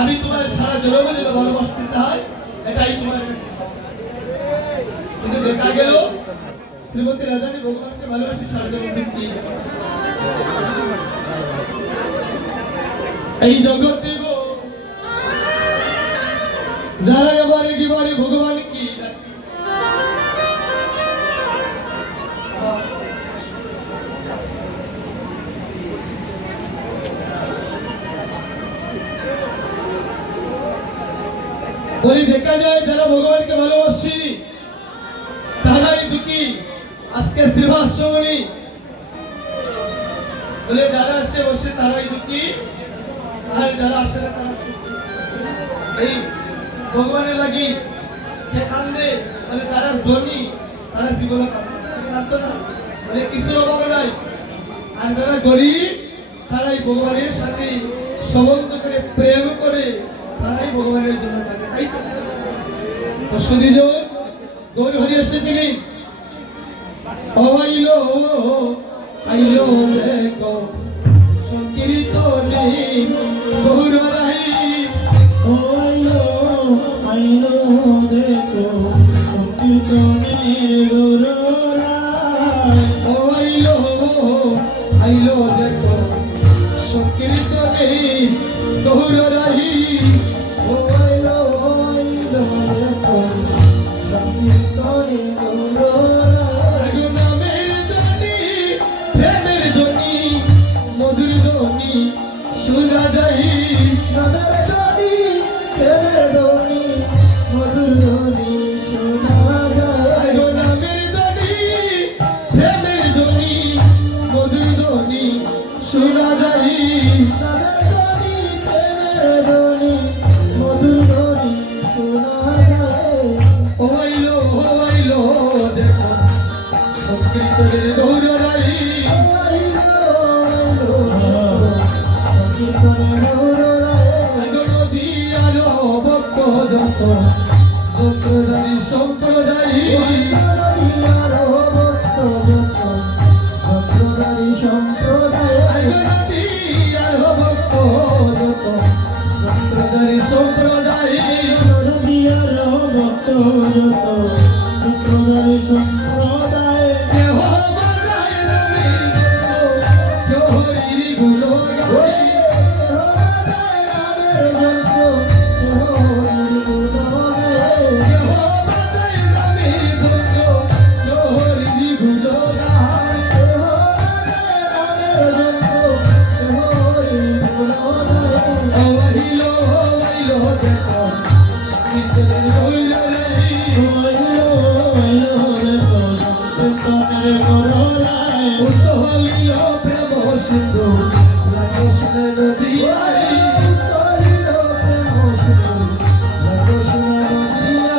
আমি তোমার সারা জনমে যেটা ভালোবাসতে চাই এটাই তোমার কাছে। কিন্তু দেখা গেল শ্রীমতী রাধারানী ভগবানকে ভালোবাসি সারা জনম কি এই জগতে গো যারা এবারে গিবারে ভগবান কি বলি দেখা যায় যারা ভগবানকে ভালোবাসি তারাই দুঃখী। আজকে শ্রীবাসমণি বলে যারা আসে বসে তারাই দুঃখী আর যারা আসে না তারা সুখী। এই ভগবানের লাগি কে কান্দে বলে তারা ধনী তারা জীবনে কাঁদতো না বলে কিছুর অভাব নাই। আর যারা গরিব তারাই ভগবানের সাথে সম্বন্ধ করে প্রেম করে তারাই ভগবানের জন্য থাকে। তাই তো সুদীজন গৌর হরি এসেছিলেন আইলো আইলো দেখো সংকীর্তনে গৌররাই আইলো আইলো দেখো সংকীর্তনের গৌররাই আইলো আইলো দেখো সংকীর্তনে গৌররাই আইলো আইলো দেখো সংকীর্তনের গৌররাই নামের ধ্বনি প্রেমের ধ্বনি মধুর ধ্বনি শোনা যায়। নামের ধ্বনি প্রেমের ধ্বনি মধুর ধ্বনি শোনা যায়। নামের ধ্বনি প্রেমের ধ্বনি মধুর ধ্বনি শোনা যায়। নামের ধ্বনি প্রেমের ধ্বনি মধুর ধ্বনি শোনা যায়। ওইলো ওইলো দেখো সংকীর্তনের গৌররাই নদী আলো ভক্ত যত সম্প্রদায় সম্প্রদায় নদী আলো ভক্ত যত সম্প্রদায় সম্প্রদায় সম্প্রদায় দেহ বাজায় রবি জহরি গুলো গায়। দেহ বাজায় রবি জহরি গুলো গায়। ওইলো ওইলো দেখো কীর্তনের গৌররাই উত্ত হইল প্রেম সিন্ধু কৃষ্ণ নদী উত্তলিল প্রেম সিন্ধু কৃষ্ণ নদী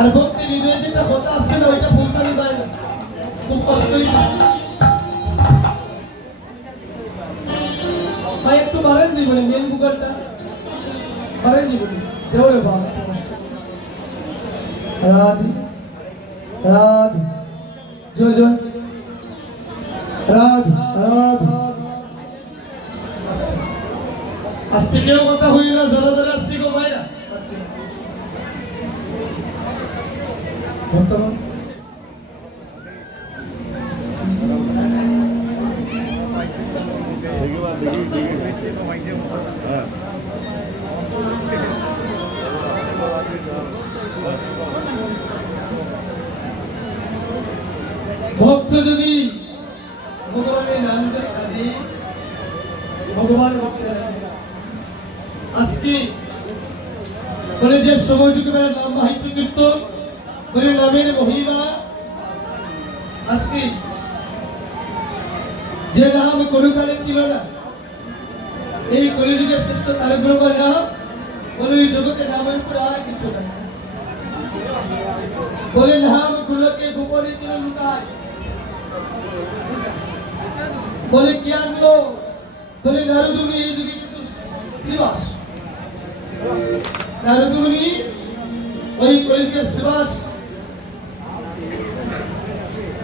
আর ভক্তি হৃদয়ে যেটা হতে আসছে না ওইটা পৌঁছানো যায় না, খুব কষ্টই হয়। ভাই একটু বাড়েন জীবনে মেন বুকারটা বাড়েন জীবনে দেওয়া বাবা রাধি রাধি জয় জয় রাধি রাধি আস্তে কেউ কথা হই না, যারা যারা আসছি গো ভাইরা বর্তমান ভক্ত যদি ভগবানের নাম করে কাঁদে ভগবান আজকে বলে যে সময়টুকু বেলা নাম বাহিত কীর্তন বলে নামের মহিমা, আজকে যে নাম কোনকালে ছিল না, এই কলিযুগের শ্রেষ্ঠ তারক ব্রহ্মার নাম বলে এই জগতে নামের উপর আর কিছু না, বলে নাম গুলোকে গোপনে ছিল লুকায়, বলে কি আনলো বলে নারদমুনি এই যুগে কিন্তু শ্রীবাস, নারদমুনি ওই কলিযুগের শ্রীবাস,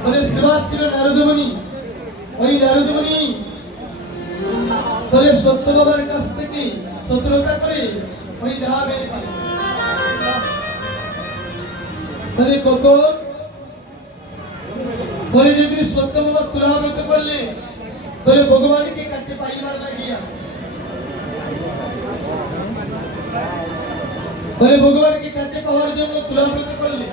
বলে শ্রীবাস ছিল নারদমুনি, ওই নারদমুনি বলে সত্য বাবার কাছ থেকে সত্যতা করে ওই নাম এনেছিল, বলে কখন বলে যে তুমি সত্য বাবা তুলাবৃত করলে বলে ভগবানকে কাছে পাইবার লাগিয়া, বলে ভগবানকে কাছে পাওয়ার জন্য তুলাবৃত করলে,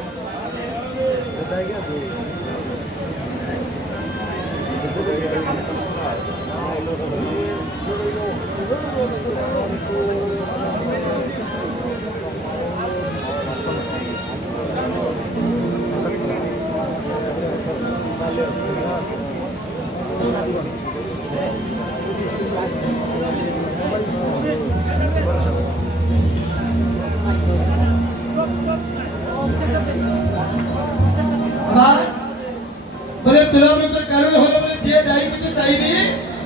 বলে তুলাবৃতের কারণ হলো বলে যে যাই কিছু চাইবে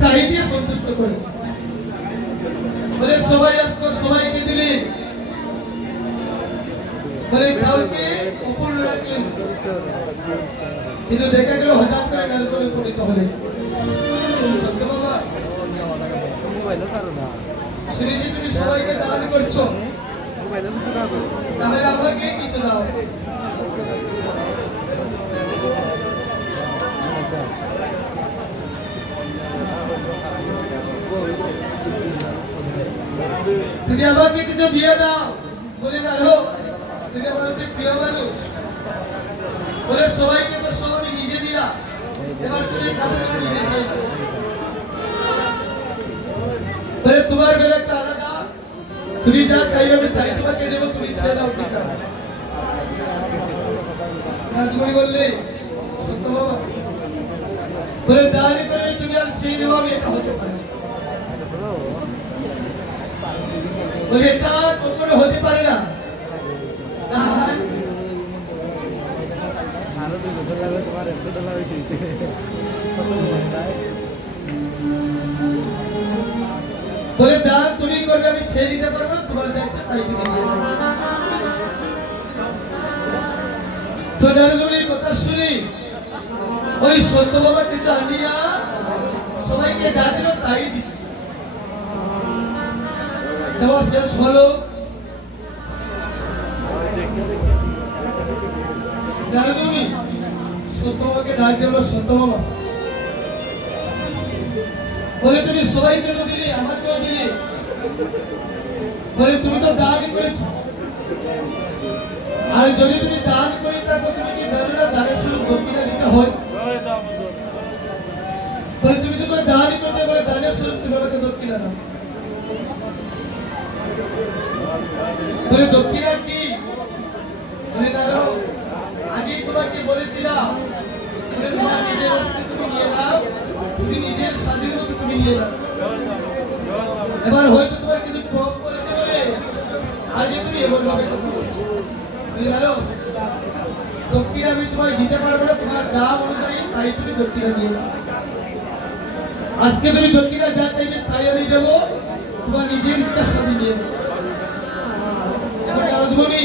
চাই দিয়ে সন্তুষ্ট করে, বলে সবাই আসতো সবাইকে দিলে, বলে কাউকে অপূর্ণ রাখলেন, কিন্তু দেখা গেল হঠাৎ করে নারদমুনি পতিত হলেন। সত্য বাবা শ্রীজি তুমি সবাইকে দান করছো, তাহলে আমাকে কিছু দাও, তুমি আমাকে কিছু দিয়ে দাও, বলে না রো তুমি আমার অতি প্রিয় মানুষ, বলে সবাইকে তো সব আমি নিজে দিলা, এবার তুমি কাজ করে নিজে দিয়ে দাও, বলে তোমার বেলা একটা আলাদা, তুমি যা চাইবে আমি তাই তোমাকে দেবো, তুমি ছেড়ে দাও কি চাও, নারদমুনি বললে সত্য বাবা বলে দান করে তুমি আর সেই দেবো আমি এটা হতে পারি, বলে এটা কখনো হতে পারে না, বলে দান তুমি করবে আমি ছেড়ে দিতে পারবো না, তোমার যা ইচ্ছা তাই দিতে পারবো। তো নারদমুনির কথা শুনি ওই সত্য বাবাকে জানিয়া সবাইকে যা দিল তাই দিচ্ছে, দেওয়া শেষ হলো, নারদমুনি সত্য বাবাকে ডাক দিল, সত্য বাবা বলে তুমি সবাইকে তো দিলে আমাকেও দিলে, বলে তুমি তো দান করেছ, আর যদি তুমি দান করে থাকো তুমি কি জানো না দানের শুরু দক্ষিণা দিতে হয়, বলে তুমি যদি দান করতে বলে দানের শুরু তুমি আমাকে দক্ষিণা দাও, বলে দক্ষিণা কি, বলে দাঁড়ো আগে তোমাকে বলেছিলাম বলে তোমার নিজের অস্তিত্ব তুমি নিয়ে নাও, তুমি নিজের স্বাধীন মতো তুমি নিয়ে নাও, এবার হয়তো তোমার কিছু কম করেছে বলে আজকে তুমি এমন ভাবে কথা বলছো, বলে দাঁড়ো দক্ষিণা আমি তোমায় দিতে পারবো না, তোমার দাম অনুযায়ী তাই তুমি দক্ষিণা দিও। আজকে তুমি দক্ষিণা যা চাইবে তাই আমি দেবো, তোমার নিজের ইচ্ছার সাথে নিয়ে নেবো। এবার রাজমণি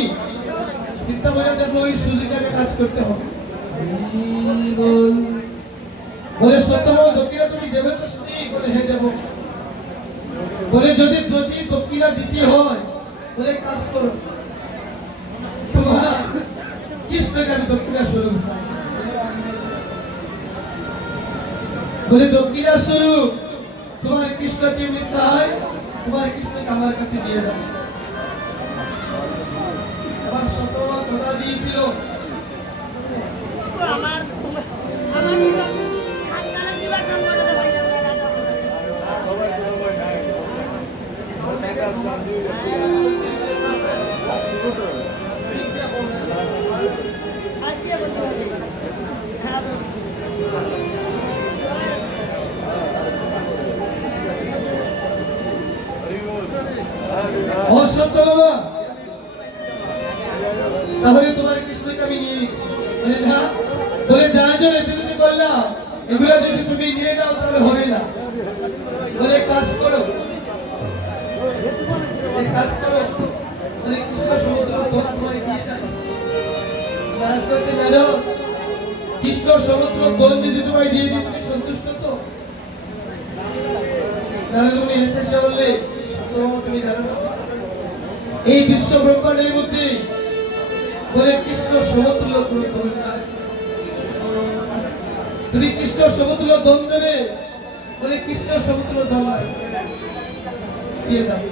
চিন্তা করে দেখলো ওই সুযোগটাকে কাজ করতে হবে। বল বলে সত্যভাবে দক্ষিণা তুমি দেবে তো সত্যি? বলে হ্যাঁ দেবো। বলে যদি যদি দক্ষিণা দিতে হয় বলে কাজ করো, তোমার কৃষ্ণের কাছে দক্ষিণা স্বরূপ চাই। বলে দক্ষিণা স্বরূপ তোমার কৃষ্ণকে আমি চাই, তোমার কৃষ্ণকে আমার কাছে নিয়ে যাবে। আমার সত্যভাবে কথা দিয়েছিল আমার আমার খানদানের দিবস সম্পর্কে ভাই আজকে বলতে হবে হ্যাঁ অসত্য বাবা, তাহলে তোমার কৃষ্ণকে আমি নিয়ে নিচ্ছি। বলে না, বলে যার জন্য এত কিছু করলাম এগুলো যদি তুমি নিয়ে নাও তাহলে হবে না। বলে কাজ করো, বলে কাজ করো, বলে কৃষ্ণ সমুদ্র তোমায় দিয়ে যাবে। যার করতে জানো কৃষ্ণ সমুদ্র বন যদি তোমায় দিয়ে দিই তুমি সন্তুষ্ট তো? জানো তুমি এসে সে বললে তুমি জানো না এই বিশ্ব ব্রহ্মাণ্ডের মধ্যে বলে কৃষ্ণ সমতুল্য পুরো নাই। তুমি কৃষ্ণ সমতুল্য দন দেবে, বলে কৃষ্ণ সমতুল্য দন নাই দিয়ে দাও।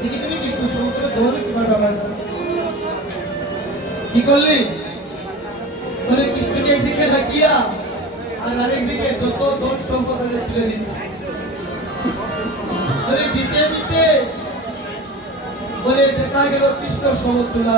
দেখি তুমি কৃষ্ণ সমতুল্য দন তোমার বাবা কি করলি? বলে কৃষ্ণকে একদিকে রাখিয়া আর আরেকদিকে যত ধন সম্পদ আছে তুলে দিচ্ছে। বলে দিতে দিতে বলে দেখা গেল কৃষ্ণ সমতুল্য